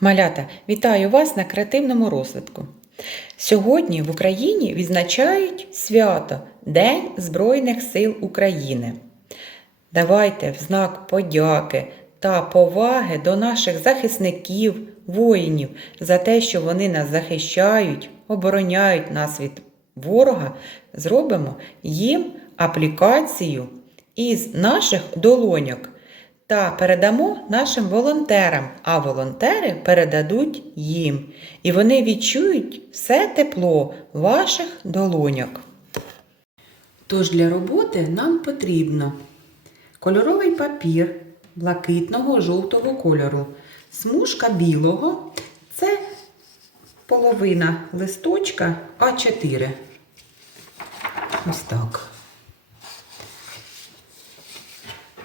Малята, вітаю вас на креативному розвитку. Сьогодні в Україні відзначають свято День Збройних сил України. Давайте в знак подяки та поваги до наших захисників, воїнів за те, що вони нас захищають, обороняють нас від ворога, зробимо їм аплікацію із наших долоньок та передамо нашим волонтерам, а волонтери передадуть їм. І вони відчують все тепло ваших долоньок. Тож для роботи нам потрібно кольоровий папір блакитного жовтого кольору, смужка білого це половина листочка А4. Ось так.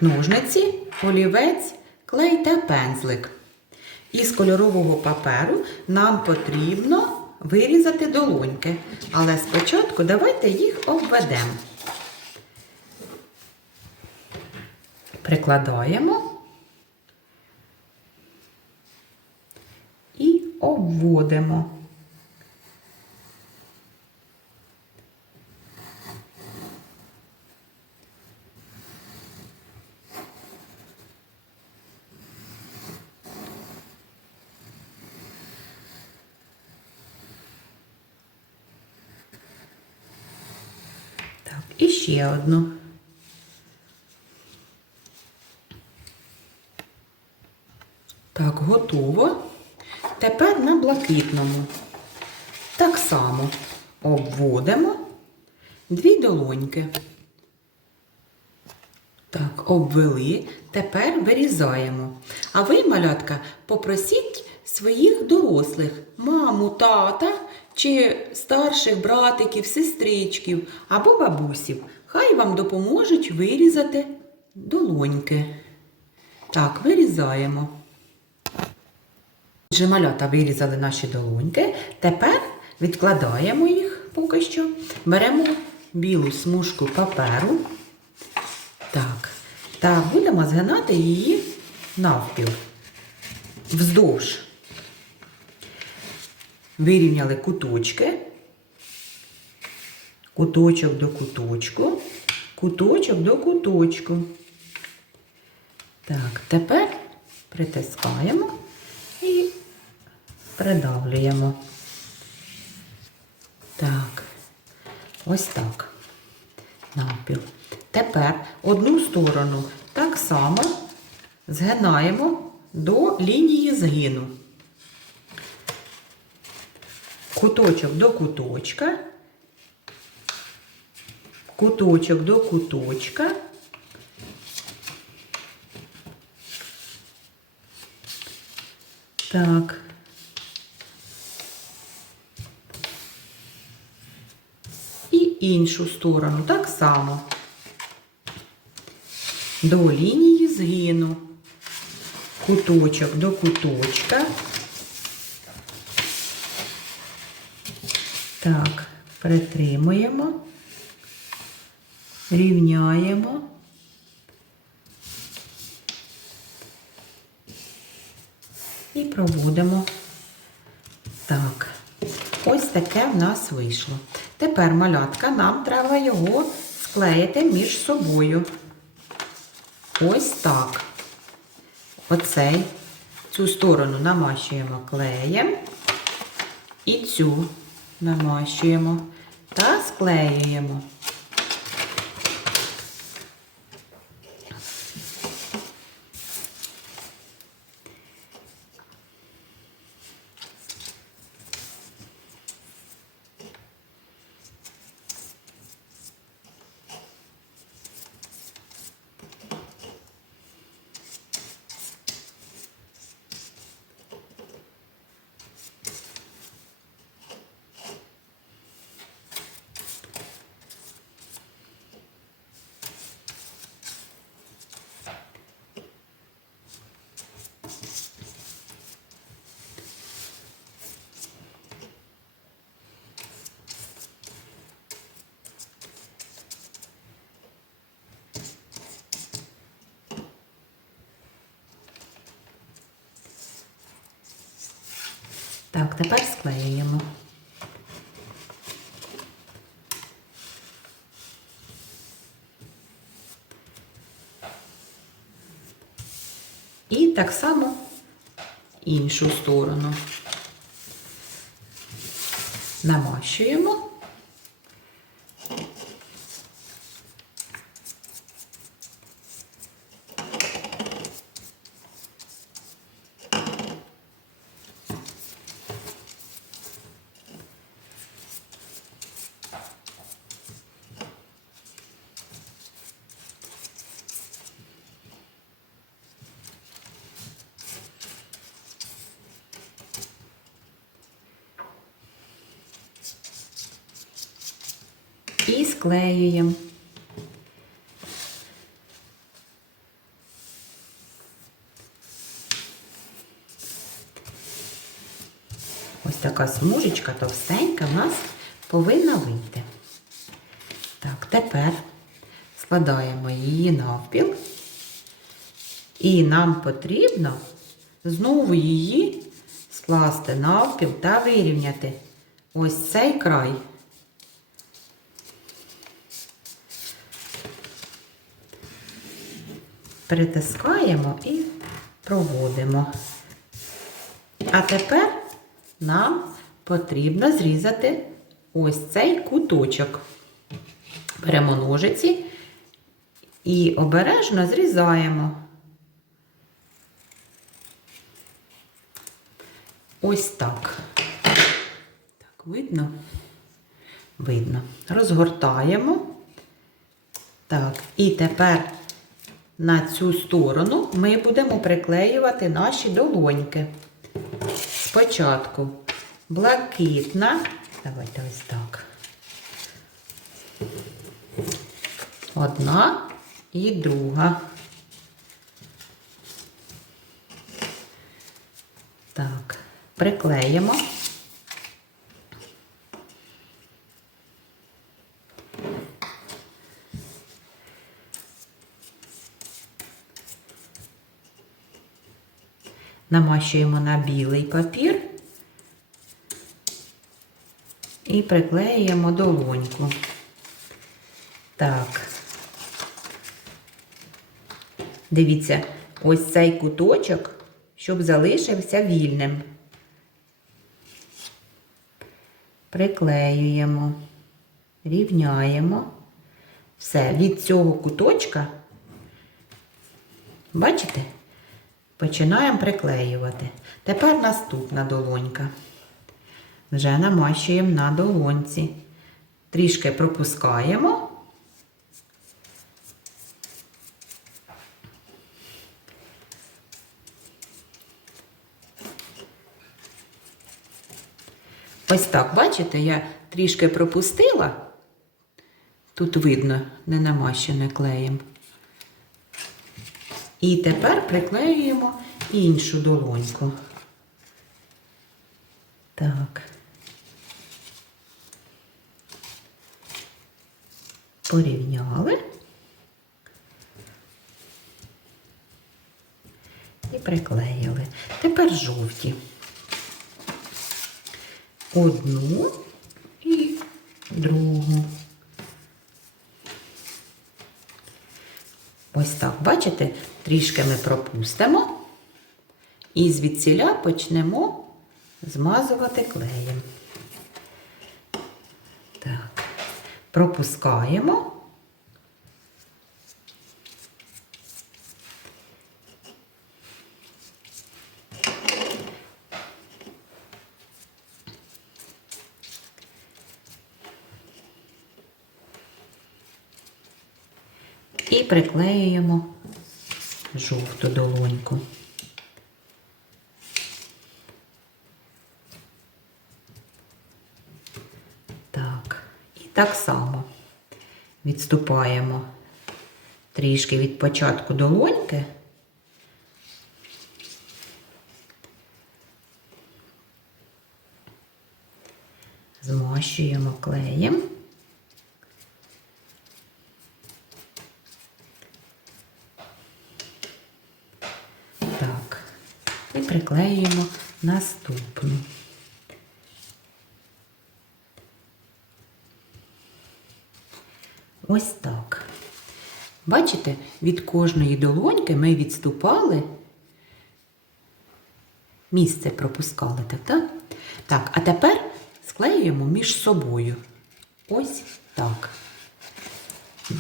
Ножниці, олівець, клей та пензлик. Із кольорового паперу нам потрібно вирізати долоньки. Але спочатку давайте їх обведемо. Прикладаємо і обводимо. І ще одну. Так, готово. Тепер на блакитному. Так само обводимо дві долоньки. Так, обвели. Тепер вирізаємо. А ви, малятка, попросіть своїх дорослих, маму, тата чи старших братиків, сестричків або бабусів. Хай вам допоможуть вирізати долоньки. Так, вирізаємо. Отже, малята вирізали наші долоньки. Тепер відкладаємо їх поки що. Беремо білу смужку паперу. Так. Та будемо згинати її навпіл. Вздовж. Вирівняли куточки. Куточок до куточку. Куточок до куточку. Так, тепер притискаємо і придавлюємо. Так, ось так. Навпіл. Тепер одну сторону так само згинаємо до лінії згину. Куточок до куточка, куточок до куточка. Так. І іншу сторону так само. До лінії згину. Куточок до куточка. Так, притримуємо, рівняємо. І проводимо. Так, ось таке в нас вийшло. Тепер малятка, нам треба його склеїти між собою. Ось так. Оцей, цю сторону намащуємо клеєм і цю намащуємо та склеюємо. Так, тепер склеюємо. І так само іншу сторону. Намащуємо. і склеюємо. Ось така смужечка товстенька в нас повинна вийти. Так, тепер складаємо її навпіл. І нам потрібно знову її скласти навпіл та вирівняти ось цей край. Притискаємо і проводимо. А тепер нам потрібно зрізати ось цей куточок. Беремо ножиці і обережно зрізаємо. Ось так. Так, видно? Видно. Розгортаємо. Так, і тепер на цю сторону ми будемо приклеювати наші долоньки. Спочатку блакитна. Давайте ось так. Одна і друга. Так, приклеїмо. Намащуємо на білий папір і приклеюємо долоньку. Так. Дивіться, ось цей куточок, щоб залишився вільним. Приклеюємо, рівняємо. Все, від цього куточка, бачите? Починаємо приклеювати. Тепер наступна долонька. Вже намащуємо на долонці. Трішки пропускаємо. Ось так, бачите, я трішки пропустила. Тут видно, не намащене клеєм. І тепер приклеюємо іншу долоньку. Так. Порівняли. І приклеїли. Тепер жовті. Одну і другу. Ось так, бачите, трішки ми пропустимо і звідсіля почнемо змазувати клеєм. Так, пропускаємо. І приклеюємо жовту долоньку. Так, і так само відступаємо трішки від початку долоньки. Змащуємо клеєм. і приклеюємо наступну. Ось так. Бачите, від кожної долоньки ми відступали, місце пропускали, так? Так, Так, а тепер склеюємо між собою. Ось так.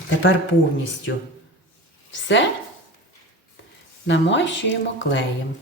Тепер повністю все намащуємо клеєм.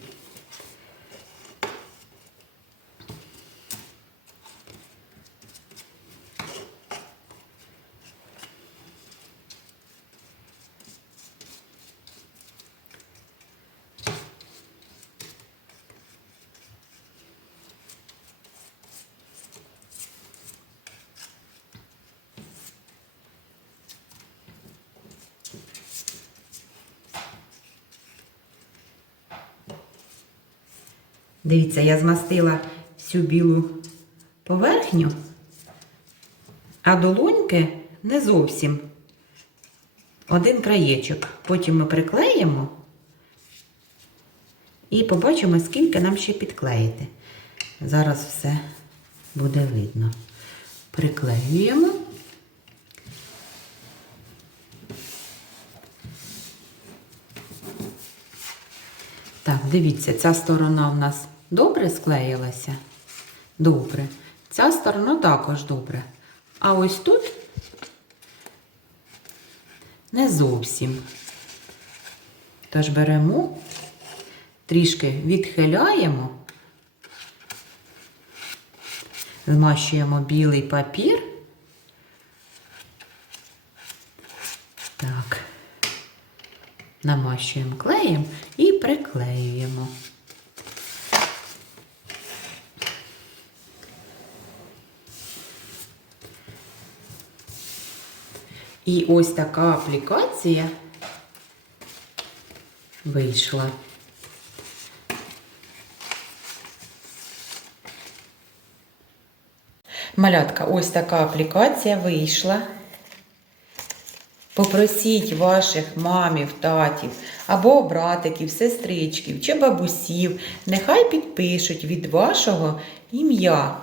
Дивіться, я змастила всю білу поверхню, а долоньки не зовсім. Один краєчок. Потім ми приклеїмо і побачимо, скільки нам ще підклеїти. Зараз все буде видно. Приклеюємо. Так, дивіться, ця сторона в нас добре склеїлася. Добре. Ця сторона також добре. А ось тут не зовсім. Тож беремо, трішки відхиляємо, змащуємо білий папір. Так намащуємо клеєм і приклеюємо. І ось така аплікація вийшла. Малятка, ось така аплікація вийшла. Попросіть ваших мамів, татів або братиків, сестричків чи бабусів, нехай підпишуть від вашого ім'я.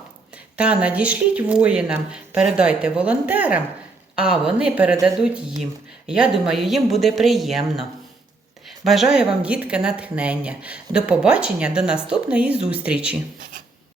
Та надішліть воїнам, передайте волонтерам, а вони передадуть їм. Я думаю, їм буде приємно. Бажаю вам, дітки, натхнення. До побачення, до наступної зустрічі!